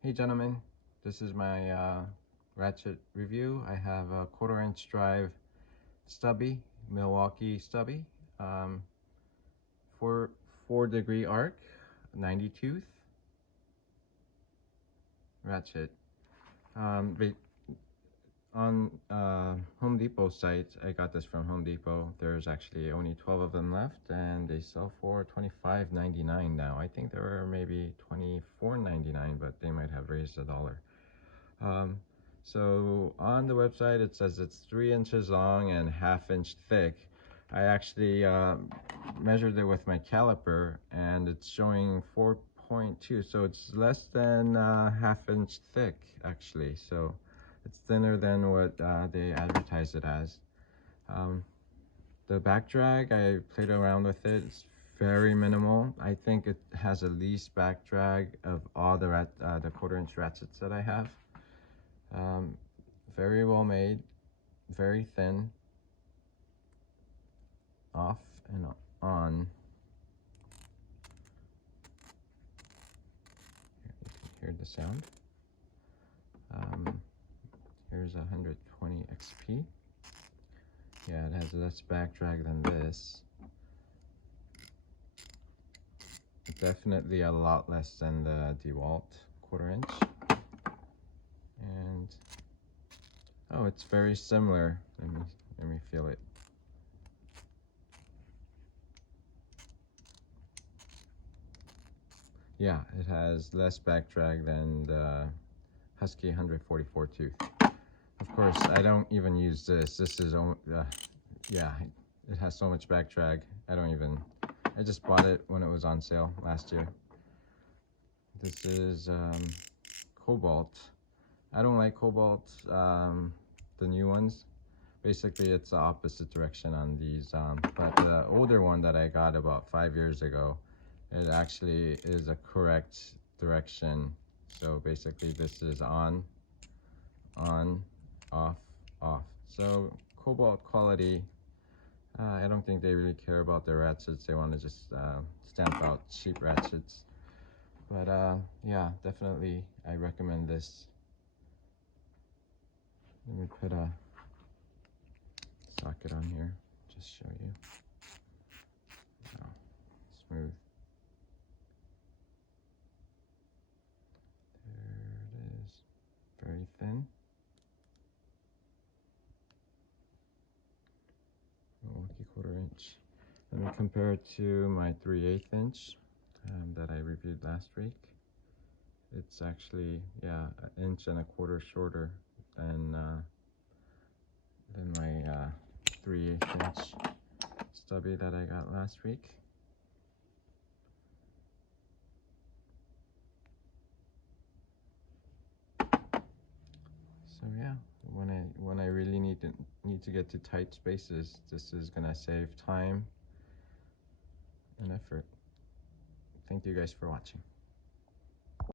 Hey gentlemen, this is my ratchet review. I have a 1/4 inch drive Stubby, Milwaukee Stubby, um, 4 degree arc, 90 tooth ratchet. On Home Depot site, I got this from Home Depot. There's actually only 12 of them left, and they sell for $25.99 now. I think there were maybe $24.99, but they might have raised $1. Um, so on the website it says it's 3 inches long and 1/2 inch thick. I actually measured it with my caliper and it's showing 4.2, so it's less than 1/2 inch thick actually. So it's thinner than what they advertise it as. The back drag, I played around with it. It's very minimal. I think it has the least back drag of all the 1/4 inch ratchets that I have. Very well made, very thin, off and on. Here, you can hear the sound. Here's 120 XP. Yeah, it has less back drag than this. Definitely a lot less than the DeWalt 1/4 inch. And oh, it's very similar. Let me feel it. Yeah, it has less back drag than the Husky 144 tooth. Of course, I don't even use this. This is, yeah, it has so much back drag. I just bought it when it was on sale last year. This is Cobalt. I don't like Cobalt, the new ones. Basically, it's the opposite direction on these. But the older one that I got about 5 years ago, it actually is a correct direction. So basically, this is on, off, off. So Cobalt quality. I don't think they really care about their ratchets. They want to just stamp out cheap ratchets. But yeah, definitely I recommend this. Let me put a socket on here, just show you. Oh, smooth. There it is. Very thin. Milwaukee 1/4 inch. Let me compare it to my 3/8 inch that I reviewed last week. It's actually, yeah, 1.25 inches shorter than my 3/8 inch Stubby that I got last week. So yeah, when I really need to get to tight spaces, this is gonna save time and effort. Thank you guys for watching.